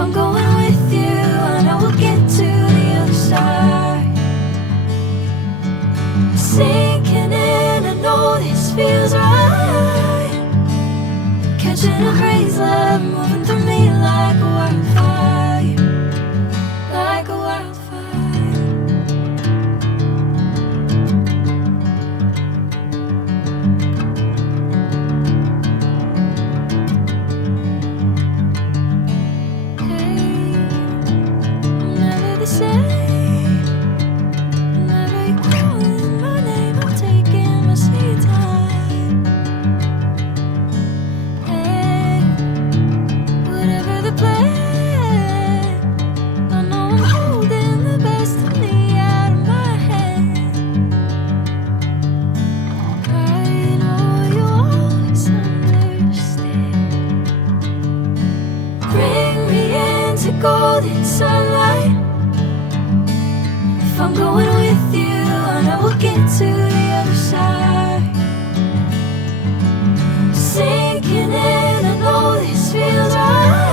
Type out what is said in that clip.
I'm going with you, I know we'll get to the other side. Sinking in, I know this feels right. Catching a crazy love, moving through me like a wildfire, like a wildfire. Golden sunlight. If I'm going with you, I know we'll get to the other side. Sinking in, I know this feels right.